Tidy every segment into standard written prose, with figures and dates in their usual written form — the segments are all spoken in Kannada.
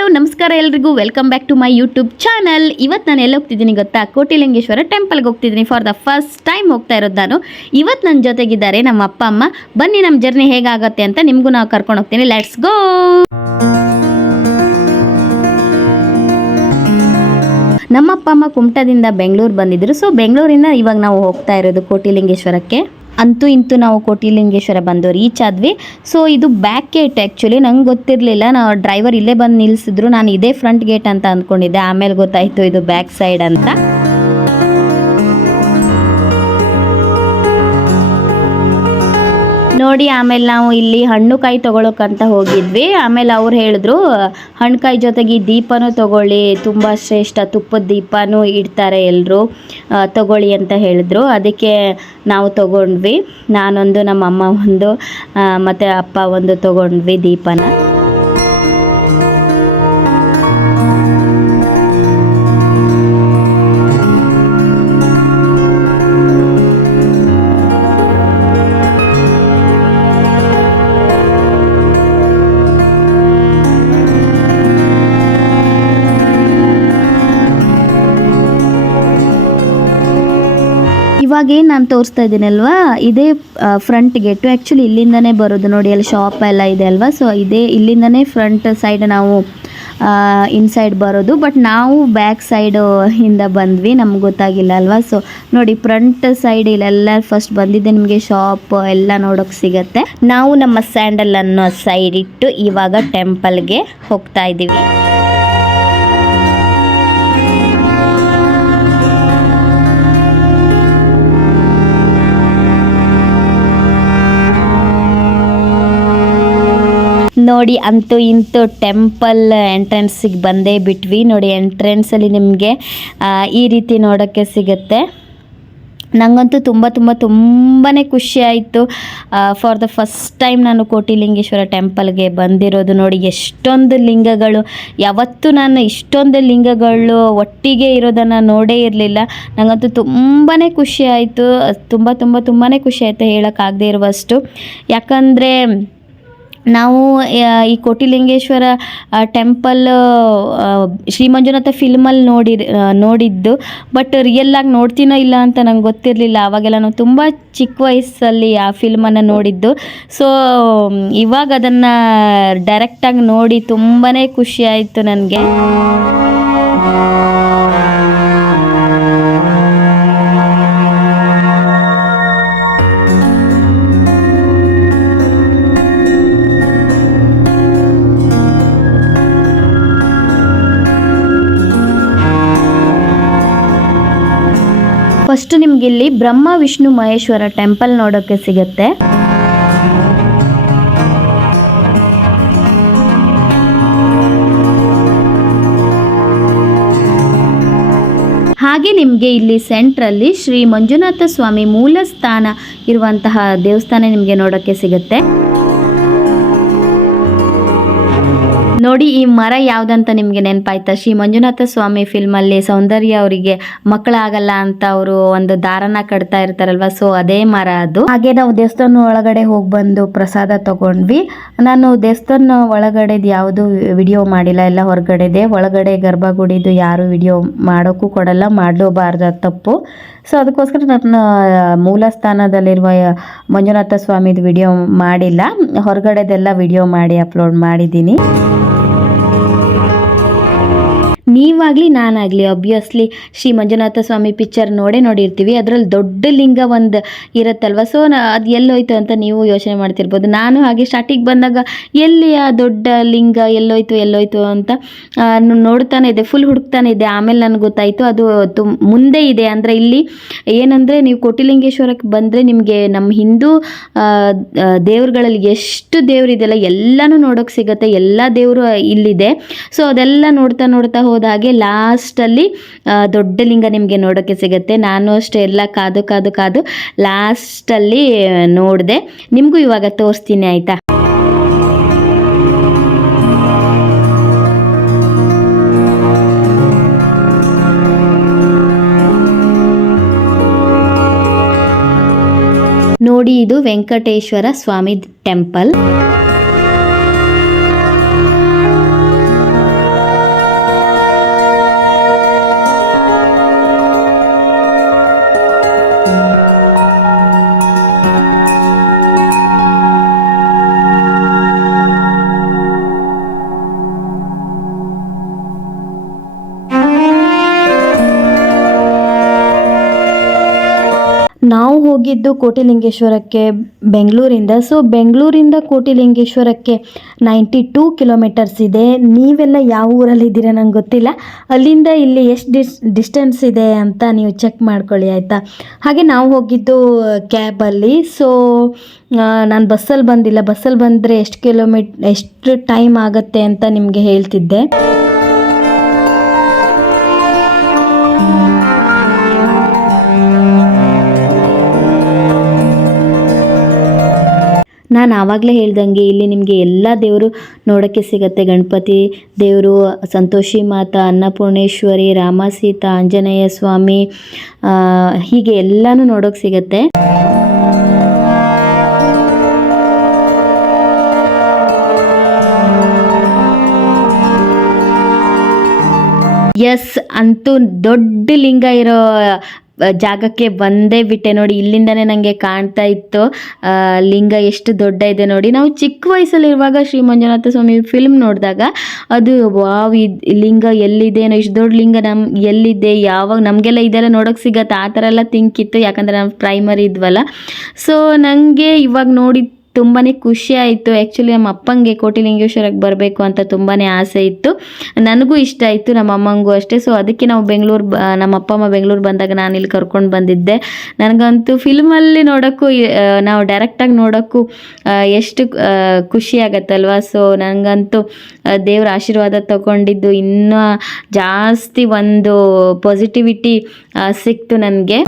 ಹಲೋ ನಮಸ್ಕಾರ ಎಲ್ರಿಗೂ welcome back to my YouTube channel. ಇವತ್ತು ನಾನು ಎಲ್ಲಿ ಹೋಗ್ತಿದ್ದೀನಿ ಗೊತ್ತಾ? ಕೋಟಿಲಿಂಗೇಶ್ವರ ಟೆಂಪಲ್ಗೆ ಹೋಗ್ತಿದ್ದೀನಿ. ಫಾರ್ ದ ಫಸ್ಟ್ ಟೈಮ್ ಹೋಗ್ತಾ ಇರೋದು ನಾನು. ಇವತ್ತು ನನ್ನ ಜೊತೆಗಿದ್ದಾರೆ ನಮ್ಮ ಅಪ್ಪ ಅಮ್ಮ. ಬನ್ನಿ ನಮ್ಮ ಜರ್ನಿ ಹೇಗಾಗುತ್ತೆ ಅಂತ ನಿಮಗೂ ನಾವು ಕರ್ಕೊಂಡು ಹೋಗ್ತೀನಿ. Let's go. ನಮ್ಮ ಅಪ್ಪ ಅಮ್ಮ ಕುಮಟಾದಿಂದ ಬೆಂಗಳೂರು ಬಂದಿದ್ರು. ಸೊ ಬೆಂಗಳೂರಿಂದ ಇವಾಗ ನಾವು ಹೋಗ್ತಾ ಇರೋದು ಕೋಟಿಲಿಂಗೇಶ್ವರಕ್ಕೆ. ಅಂತೂ ಇಂತೂ ನಾವು ಕೋಟಿಲಿಂಗೇಶ್ವರ ಬಂದು ರೀಚ್ ಆದ್ವಿ. ಸೊ ಇದು ಬ್ಯಾಕ್ ಗೇಟ್. ಆ್ಯಕ್ಚುಲಿ ನಂಗೆ ಗೊತ್ತಿರಲಿಲ್ಲ. ನಾವು ಡ್ರೈವರ್ ಇಲ್ಲೇ ಬಂದು ನಿಲ್ಲಿಸಿದ್ರು. ನಾನು ಇದೇ ಫ್ರಂಟ್ ಗೇಟ್ ಅಂತ ಅಂದ್ಕೊಂಡಿದ್ದೆ. ಆಮೇಲೆ ಗೊತ್ತಾಯಿತು ಇದು ಬ್ಯಾಕ್ ಸೈಡ್ ಅಂತ. ನೋಡಿ ಆಮೇಲೆ ನಾವು ಇಲ್ಲಿ ಹಣ್ಣು ಕಾಯಿ ತೊಗೊಳಕ್ಕಂತ ಹೋಗಿದ್ವಿ. ಆಮೇಲೆ ಅವ್ರು ಹೇಳಿದ್ರು ಹಣ್ಣುಕಾಯಿ ಜೊತೆಗೆ ಈ ದೀಪನೂ ತೊಗೊಳ್ಳಿ, ತುಂಬ ಶ್ರೇಷ್ಠ, ತುಪ್ಪದ ದೀಪನೂ ಇಡ್ತಾರೆ ಎಲ್ಲರೂ, ತೊಗೊಳ್ಳಿ ಅಂತ ಹೇಳಿದ್ರು. ಅದಕ್ಕೆ ನಾವು ತೊಗೊಂಡ್ವಿ. ನಾನೊಂದು, ನಮ್ಮ ಅಮ್ಮ ಒಂದು, ಮತ್ತು ಅಪ್ಪ ಒಂದು ತೊಗೊಂಡ್ವಿ ದೀಪನ. ಇವಾಗ ಏನು ನಾನು ತೋರಿಸ್ತಾ ಇದ್ದೀನಲ್ವಾ, ಇದೇ ಫ್ರಂಟ್ ಗೇಟು. ಆ್ಯಕ್ಚುಲಿ ಇಲ್ಲಿಂದನೇ ಬರೋದು. ನೋಡಿ ಅಲ್ಲಿ ಶಾಪ್ ಎಲ್ಲ ಇದೆ ಅಲ್ವಾ. ಸೊ ಇಲ್ಲಿಂದನೇ ಫ್ರಂಟ್ ಸೈಡ್ ನಾವು ಇನ್ಸೈಡ್ ಬರೋದು. ಬಟ್ ನಾವು ಬ್ಯಾಕ್ ಸೈಡು ಇಂದ ಬಂದ್ವಿ, ನಮ್ಗೆ ಗೊತ್ತಾಗಿಲ್ಲ ಅಲ್ವಾ. ಸೊ ನೋಡಿ ಫ್ರಂಟ್ ಸೈಡ್ ಇಲ್ಲೆಲ್ಲ ಫಸ್ಟ್ ಬಂದಿದ್ದೆ. ನಿಮಗೆ ಶಾಪ್ ಎಲ್ಲ ನೋಡೋಕೆ ಸಿಗತ್ತೆ. ನಾವು ನಮ್ಮ ಸ್ಯಾಂಡಲ್ ಅನ್ನೋ ಸೈಡ್ ಇಟ್ಟು ಇವಾಗ ಟೆಂಪಲ್ಗೆ ಹೋಗ್ತಾ ಇದ್ದೀವಿ. ನೋಡಿ ಅಂತೂ ಇಂತೂ ಟೆಂಪಲ್ ಎಂಟ್ರೆನ್ಸಿಗೆ ಬಂದೇ ಬಿಟ್ವಿ. ನೋಡಿ ಎಂಟ್ರೆನ್ಸಲ್ಲಿ ನಿಮಗೆ ಈ ರೀತಿ ನೋಡೋಕ್ಕೆ ಸಿಗುತ್ತೆ. ನನಗಂತೂ ತುಂಬಾ ಖುಷಿ ಆಯಿತು. ಫಾರ್ ದ ಫಸ್ಟ್ ಟೈಮ್ ನಾನು ಕೋಟಿಲಿಂಗೇಶ್ವರ ಟೆಂಪಲ್ಗೆ ಬಂದಿರೋದು. ನೋಡಿ ಎಷ್ಟೊಂದು ಲಿಂಗಗಳು. ಯಾವತ್ತೂ ನಾನು ಇಷ್ಟೊಂದು ಲಿಂಗಗಳು ಒಟ್ಟಿಗೆ ಇರೋದನ್ನು ನೋಡೇ ಇರಲಿಲ್ಲ. ನನಗಂತೂ ತುಂಬಾ ಖುಷಿ ಆಯಿತು. ತುಂಬಾ ಖುಷಿ ಆಯಿತು, ಹೇಳೋಕ್ಕಾಗದೇ ಇರುವಷ್ಟು. ಯಾಕಂದರೆ ನಾವು ಈ ಕೋಟಿಲಿಂಗೇಶ್ವರ ಟೆಂಪಲ್ ಶ್ರೀ ಮಂಜುನಾಥ ಫಿಲ್ಮಲ್ಲಿ ನೋಡಿದ್ದು. ಬಟ್ ರಿಯಲ್ಲಾಗಿ ನೋಡ್ತೀನೋ ಇಲ್ಲ ಅಂತ ನಂಗೆ ಗೊತ್ತಿರಲಿಲ್ಲ. ಆವಾಗೆಲ್ಲ ನಾವು ತುಂಬ ಚಿಕ್ಕ ವಯಸ್ಸಲ್ಲಿ ಆ ಫಿಲ್ಮನ್ನು ನೋಡಿದ್ದು. ಸೊ ಇವಾಗ ಅದನ್ನು ಡೈರೆಕ್ಟಾಗಿ ನೋಡಿ ತುಂಬಾ ಖುಷಿ ಆಯಿತು ನನಗೆ. ಫಸ್ಟ್ ನಿಮ್ಗೆ ಇಲ್ಲಿ ಬ್ರಹ್ಮ ವಿಷ್ಣು ಮಹೇಶ್ವರ ಟೆಂಪಲ್ ನೋಡೋಕ್ಕೆ ಸಿಗುತ್ತೆ. ಹಾಗೆ ನಿಮಗೆ ಇಲ್ಲಿ ಸೆಂಟ್ರಲ್ಲಿ ಶ್ರೀ ಮಂಜುನಾಥ ಸ್ವಾಮಿ ಮೂಲ ಸ್ಥಾನ ಇರುವಂತಹ ದೇವಸ್ಥಾನ ನಿಮಗೆ ನೋಡೋಕ್ಕೆ ಸಿಗುತ್ತೆ. ನೋಡಿ ಈ ಮರ ಯಾವುದಂತ ನಿಮಗೆ ನೆನಪಾಯ್ತಾ? ಶ್ರೀ ಮಂಜುನಾಥ ಸ್ವಾಮಿ ಫಿಲ್ಮಲ್ಲಿ ಸೌಂದರ್ಯ ಅವರಿಗೆ ಮಕ್ಕಳಾಗಲ್ಲ ಅಂತ ಅವರು ಒಂದು ದಾರನ ಕಟ್ತಾ ಇರ್ತಾರಲ್ವ. ಸೊ ಅದೇ ಮರ ಅದು. ಹಾಗೆ ನಾವು ದೇವಸ್ಥಾನ ಒಳಗಡೆ ಹೋಗಿ ಬಂದು ಪ್ರಸಾದ ತಗೊಂಡ್ವಿ. ನಾನು ದೇವಸ್ಥಾನ ಒಳಗಡೆದು ಯಾವುದು ವಿಡಿಯೋ ಮಾಡಿಲ್ಲ, ಎಲ್ಲ ಹೊರಗಡೆದೆ. ಒಳಗಡೆ ಗರ್ಭಗುಡಿದು ಯಾರು ವಿಡಿಯೋ ಮಾಡೋಕ್ಕೂ ಕೊಡಲ್ಲ, ಮಾಡಲೂಬಾರ್ದು, ತಪ್ಪು. ಸೊ ಅದಕ್ಕೋಸ್ಕರ ನಾನು ಮೂಲ ಸ್ಥಾನದಲ್ಲಿರುವ ಮಂಜುನಾಥ ಸ್ವಾಮಿದು ವಿಡಿಯೋ ಮಾಡಿಲ್ಲ. ಹೊರಗಡೆದೆಲ್ಲ ವಿಡಿಯೋ ಮಾಡಿ ಅಪ್ಲೋಡ್ ಮಾಡಿದ್ದೀನಿ. ನೀವಾಗಲಿ ನಾನಾಗಲಿ ಆಬ್ವಿಯಸ್ಲಿ ಶ್ರೀ ಮಂಜುನಾಥ ಸ್ವಾಮಿ ಪಿಕ್ಚರ್ ನೋಡಿರ್ತೀವಿ. ಅದರಲ್ಲಿ ದೊಡ್ಡ ಲಿಂಗ ಒಂದು ಇರುತ್ತಲ್ವ. ಸೊ ಅದು ಎಲ್ಲೋಯ್ತು ಅಂತ ನೀವು ಯೋಚನೆ ಮಾಡ್ತಿರ್ಬೋದು. ನಾನು ಹಾಗೆ ಸ್ಟಾರ್ಟಿಗೆ ಬಂದಾಗ ಎಲ್ಲಿ ಆ ದೊಡ್ಡ ಲಿಂಗ ಎಲ್ಲೋಯ್ತು ಅಂತ ನೋಡ್ತಾನೆ ಇದ್ದೆ, ಫುಲ್ ಹುಡುಕ್ತಾನೆ ಇದ್ದೆ. ಆಮೇಲೆ ನನಗೆ ಗೊತ್ತಾಯಿತು ಅದು ಮುಂದೆ ಇದೆ. ಅಂದರೆ ಇಲ್ಲಿ ಏನಂದರೆ ನೀವು ಕೋಟಿಲಿಂಗೇಶ್ವರಕ್ಕೆ ಬಂದರೆ ನಿಮಗೆ ನಮ್ಮ ಹಿಂದೂ ದೇವ್ರುಗಳಲ್ಲಿ ಎಷ್ಟು ದೇವ್ರಿದೆಯಲ್ಲ ಎಲ್ಲನೂ ನೋಡೋಕ್ಕೆ ಸಿಗುತ್ತೆ. ಎಲ್ಲ ದೇವರು ಇಲ್ಲಿದೆ. ಸೊ ಅದೆಲ್ಲ ನೋಡ್ತಾ ಹೋದಾಗೆ ಲಾಸ್ಟಲ್ಲಿ ದೊಡ್ಡ ಲಿಂಗ ನಿಮಗೆ ನೋಡೋಕ್ಕೆ ಸಿಗುತ್ತೆ. ನಾನು ಅಷ್ಟೇ ಎಲ್ಲ ಕಾದು ಲಾಸ್ಟಲ್ಲಿ ನೋಡಿದೆ. ನಿಮಗೂ ಇವಾಗ ತೋರಿಸ್ತೀನಿ ಆಯಿತಾ? ನೋಡಿ ಇದು ವೆಂಕಟೇಶ್ವರ ಸ್ವಾಮಿ ಟೆಂಪಲ್. ಹೋಗಿದ್ದು ಕೋಟಿಲಿಂಗೇಶ್ವರಕ್ಕೆ ಬೆಂಗಳೂರಿಂದ. ಸೊ ಬೆಂಗಳೂರಿಂದ ಕೋಟಿಲಿಂಗೇಶ್ವರಕ್ಕೆ 92 ಕಿಲೋಮೀಟರ್ಸ್ ಇದೆ. ನೀವೆಲ್ಲ ಯಾವ ಊರಲ್ಲಿದ್ದೀರಾ ನಂಗೆ ಗೊತ್ತಿಲ್ಲ. ಅಲ್ಲಿಂದ ಇಲ್ಲಿ ಎಷ್ಟು ಡಿಸ್ಟೆನ್ಸ್ ಇದೆ ಅಂತ ನೀವು ಚೆಕ್ ಮಾಡ್ಕೊಳ್ಳಿ ಆಯಿತಾ. ಹಾಗೆ ನಾವು ಹೋಗಿದ್ದು ಕ್ಯಾಬಲ್ಲಿ. ಸೊ ನಾನು ಬಸ್ಸಲ್ಲಿ ಬಂದಿಲ್ಲ. ಬಸ್ಸಲ್ಲಿ ಬಂದರೆ ಎಷ್ಟು ಟೈಮ್ ಆಗುತ್ತೆ ಅಂತ ನಿಮಗೆ ಹೇಳ್ತಿದ್ದೆ. ನಾನು ಆವಾಗಲೇ ಹೇಳ್ದಂಗೆ ಇಲ್ಲಿ ನಿಮಗೆ ಎಲ್ಲ ದೇವರು ನೋಡೋಕ್ಕೆ ಸಿಗುತ್ತೆ. ಗಣಪತಿ ದೇವರು, ಸಂತೋಷಿ ಮಾತಾ, ಅನ್ನಪೂರ್ಣೇಶ್ವರಿ, ರಾಮ ಸೀತಾ, ಆಂಜನೇಯ ಸ್ವಾಮಿ, ಹೀಗೆ ಎಲ್ಲನೂ ನೋಡೋಕ್ಕೆ ಸಿಗುತ್ತೆ. ಎಸ್, ಅಂತೂ ದೊಡ್ಡ ಲಿಂಗ ಇರೋ ಜಾಗಕ್ಕೆ ಬಂದೇ ಬಿಟ್ಟೆ ನೋಡಿ. ಇಲ್ಲಿಂದನೇ ನನಗೆ ಕಾಣ್ತಾ ಇತ್ತು ಲಿಂಗ ಎಷ್ಟು ದೊಡ್ಡ ಇದೆ ನೋಡಿ. ನಾವು ಚಿಕ್ಕ ವಯಸ್ಸಲ್ಲಿರುವಾಗ ಶ್ರೀ ಮಂಜುನಾಥ ಸ್ವಾಮಿ ಫಿಲ್ಮ್ ನೋಡಿದಾಗ ಅದು ವಾವ್, ಈ ಲಿಂಗ ಎಲ್ಲಿದೆ, ಇಷ್ಟು ದೊಡ್ಡ ಲಿಂಗ ಎಲ್ಲಿದೆ, ಯಾವಾಗ ನಮಗೆಲ್ಲ ಇದೆಲ್ಲ ನೋಡೋಕೆ ಸಿಗತ್ತೆ, ಆ ಥರ ಎಲ್ಲ ಥಿಂಕ್ ಇತ್ತು. ಯಾಕಂದರೆ ನಾವು ಪ್ರೈಮರಿ ಇದ್ವಲ್ಲ. ಸೊ ನನಗೆ ಇವಾಗ ನೋಡಿ ತುಂಬಾ ಖುಷಿ ಆಯಿತು. ಆ್ಯಕ್ಚುಲಿ ನಮ್ಮ ಅಪ್ಪಂಗೆ ಕೋಟಿಲಿಂಗೇಶ್ವರಕ್ಕೆ ಬರಬೇಕು ಅಂತ ತುಂಬಾ ಆಸೆ ಇತ್ತು. ನನಗೂ ಇಷ್ಟ ಆಯಿತು, ನಮ್ಮ ಅಮ್ಮಂಗೂ ಅಷ್ಟೇ. ಸೊ ಅದಕ್ಕೆ ನಾವು ನಮ್ಮ ಅಪ್ಪ ಅಮ್ಮ ಬೆಂಗಳೂರು ಬಂದಾಗ ನಾನು ಇಲ್ಲಿ ಕರ್ಕೊಂಡು ಬಂದಿದ್ದೆ. ನನಗಂತೂ ಫಿಲ್ಮಲ್ಲಿ ನೋಡೋಕ್ಕೂ ನಾವು ಡೈರೆಕ್ಟಾಗಿ ನೋಡೋಕ್ಕೂ ಎಷ್ಟು ಖುಷಿ ಆಗತ್ತಲ್ವ. ಸೊ ನನಗಂತೂ ದೇವ್ರ ಆಶೀರ್ವಾದ ತಗೊಂಡಿದ್ದು ಇನ್ನೂ ಜಾಸ್ತಿ ಒಂದು ಪಾಸಿಟಿವಿಟಿ ಸಿಕ್ತು ನನಗೆ.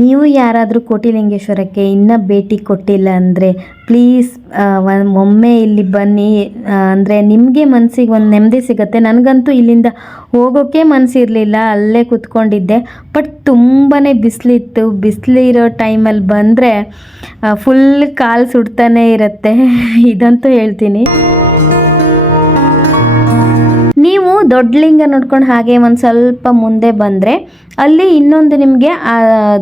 ನೀವು ಯಾರಾದರೂ ಕೋಟಿಲಿಂಗೇಶ್ವರಕ್ಕೆ ಇನ್ನೂ ಭೇಟಿ ಕೊಟ್ಟಿಲ್ಲ ಅಂದರೆ ಪ್ಲೀಸ್ ಒಮ್ಮೆ ಇಲ್ಲಿ ಬನ್ನಿ. ಅಂದರೆ ನಿಮಗೆ ಮನಸ್ಸಿಗೆ ಒಂದು ನೆಮ್ಮದಿ ಸಿಗುತ್ತೆ. ನನಗಂತೂ ಇಲ್ಲಿಂದ ಹೋಗೋಕ್ಕೆ ಮನಸ್ಸಿರಲಿಲ್ಲ, ಅಲ್ಲೇ ಕೂತ್ಕೊಂಡಿದ್ದೆ. ಬಟ್ ತುಂಬಾ ಬಿಸಿಲಿತ್ತು. ಬಿಸಿಲಿರೋ ಟೈಮಲ್ಲಿ ಬಂದರೆ ಫುಲ್ ಕಾಲು ಸುಡ್ತಾನೆ ಇರುತ್ತೆ, ಇದಂತೂ ಹೇಳ್ತೀನಿ. ನೀವು ದೊಡ್ಡ ಲಿಂಗ ನೋಡ್ಕೊಂಡು ಹಾಗೆ ಒಂದು ಸ್ವಲ್ಪ ಮುಂದೆ ಬಂದರೆ ಅಲ್ಲಿ ಇನ್ನೊಂದು ನಿಮಗೆ ಆ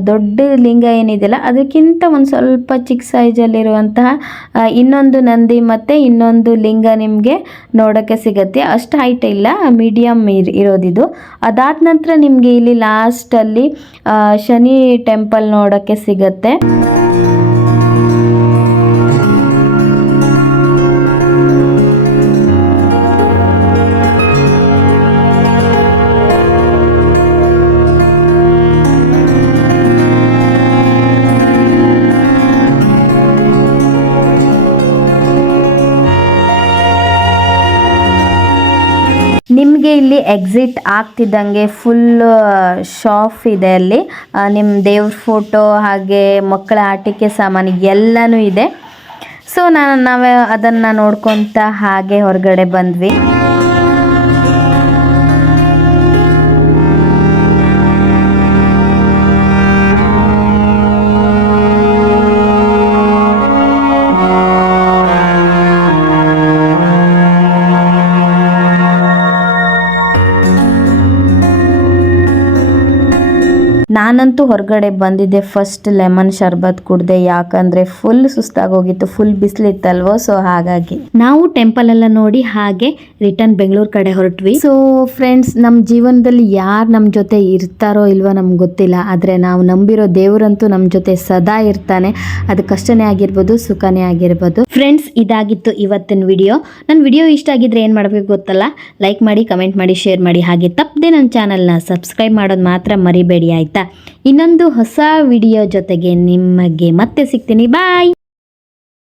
ದೊಡ್ಡ ಲಿಂಗ ಏನಿದೆಯಲ್ಲ ಅದಕ್ಕಿಂತ ಒಂದು ಸ್ವಲ್ಪ ಚಿಕ್ಕ ಸೈಜಲ್ಲಿರುವಂತಹ ಇನ್ನೊಂದು ನಂದಿ ಮತ್ತು ಇನ್ನೊಂದು ಲಿಂಗ ನಿಮಗೆ ನೋಡೋಕ್ಕೆ ಸಿಗುತ್ತೆ. ಅಷ್ಟು ಹೈಟ್ ಇಲ್ಲ, ಮೀಡಿಯಮ್ ಇರೋದಿದು. ಅದಾದ ನಂತರ ನಿಮಗೆ ಇಲ್ಲಿ ಲಾಸ್ಟಲ್ಲಿ ಶನಿ ಟೆಂಪಲ್ ನೋಡೋಕ್ಕೆ ಸಿಗುತ್ತೆ. ನಿಮಗೆ ಇಲ್ಲಿ ಎಕ್ಸಿಟ್ ಆಗ್ತಿದ್ದಂಗೆ ಫುಲ್ ಶಾಪ್ ಇದೆ. ಅಲ್ಲಿ ನಿಮ್ಮ ದೇವ್ರ ಫೋಟೋ ಹಾಗೆ ಮಕ್ಕಳ ಆಟಿಕೆ ಸಾಮಾನು ಎಲ್ಲನೂ ಇದೆ. ಸೊ ನಾವೇ ಅದನ್ನು ನೋಡ್ಕೊತ ಹಾಗೆ ಹೊರಗಡೆ ಬಂದ್ವಿ. ನಾನಂತೂ ಹೊರಗಡೆ ಬಂದಿದ್ದೆ, ಫಸ್ಟ್ ಲೆಮನ್ ಶರ್ಬತ್ ಕುಡ್ದೆ. ಯಾಕಂದರೆ ಫುಲ್ ಸುಸ್ತಾಗೋಗಿತ್ತು, ಫುಲ್ ಬಿಸಿಲಿತ್ತಲ್ವೋ. ಸೊ ಹಾಗಾಗಿ ನಾವು ಟೆಂಪಲ್ ಎಲ್ಲ ನೋಡಿ ಹಾಗೆ ರಿಟರ್ನ್ ಬೆಂಗಳೂರು ಕಡೆ ಹೊರಟ್ವಿ. ಸೊ ಫ್ರೆಂಡ್ಸ್, ನಮ್ಮ ಜೀವನದಲ್ಲಿ ಯಾರು ನಮ್ಮ ಜೊತೆ ಇರ್ತಾರೋ ಇಲ್ವೋ ನಮ್ಗೆ ಗೊತ್ತಿಲ್ಲ, ಆದರೆ ನಾವು ನಂಬಿರೋ ದೇವರಂತೂ ನಮ್ಮ ಜೊತೆ ಸದಾ ಇರ್ತಾನೆ. ಅದು ಕಷ್ಟನೇ ಆಗಿರ್ಬೋದು, ಸುಖನೇ ಆಗಿರ್ಬೋದು. ಫ್ರೆಂಡ್ಸ್, ಇದಾಗಿತ್ತು ಇವತ್ತಿನ ವಿಡಿಯೋ. ನನ್ನ ವಿಡಿಯೋ ಇಷ್ಟ ಆಗಿದ್ರೆ ಏನು ಮಾಡಬೇಕು ಗೊತ್ತಲ್ಲ, ಲೈಕ್ ಮಾಡಿ, ಕಮೆಂಟ್ ಮಾಡಿ, ಶೇರ್ ಮಾಡಿ. ಹಾಗೆ ತಪ್ಪದೆ ನನ್ನ ಚಾನಲ್ನ ಸಬ್ಸ್ಕ್ರೈಬ್ ಮಾಡೋದು ಮಾತ್ರ ಮರಿಬೇಡಿ ಆಯಿತಾ. ಇನ್ನೊಂದು ಹೊಸ ವಿಡಿಯೋ ಜೊತೆಗೆ ನಿಮಗೆ ಮತ್ತೆ ಸಿಗ್ತೀನಿ. ಬಾಯ್.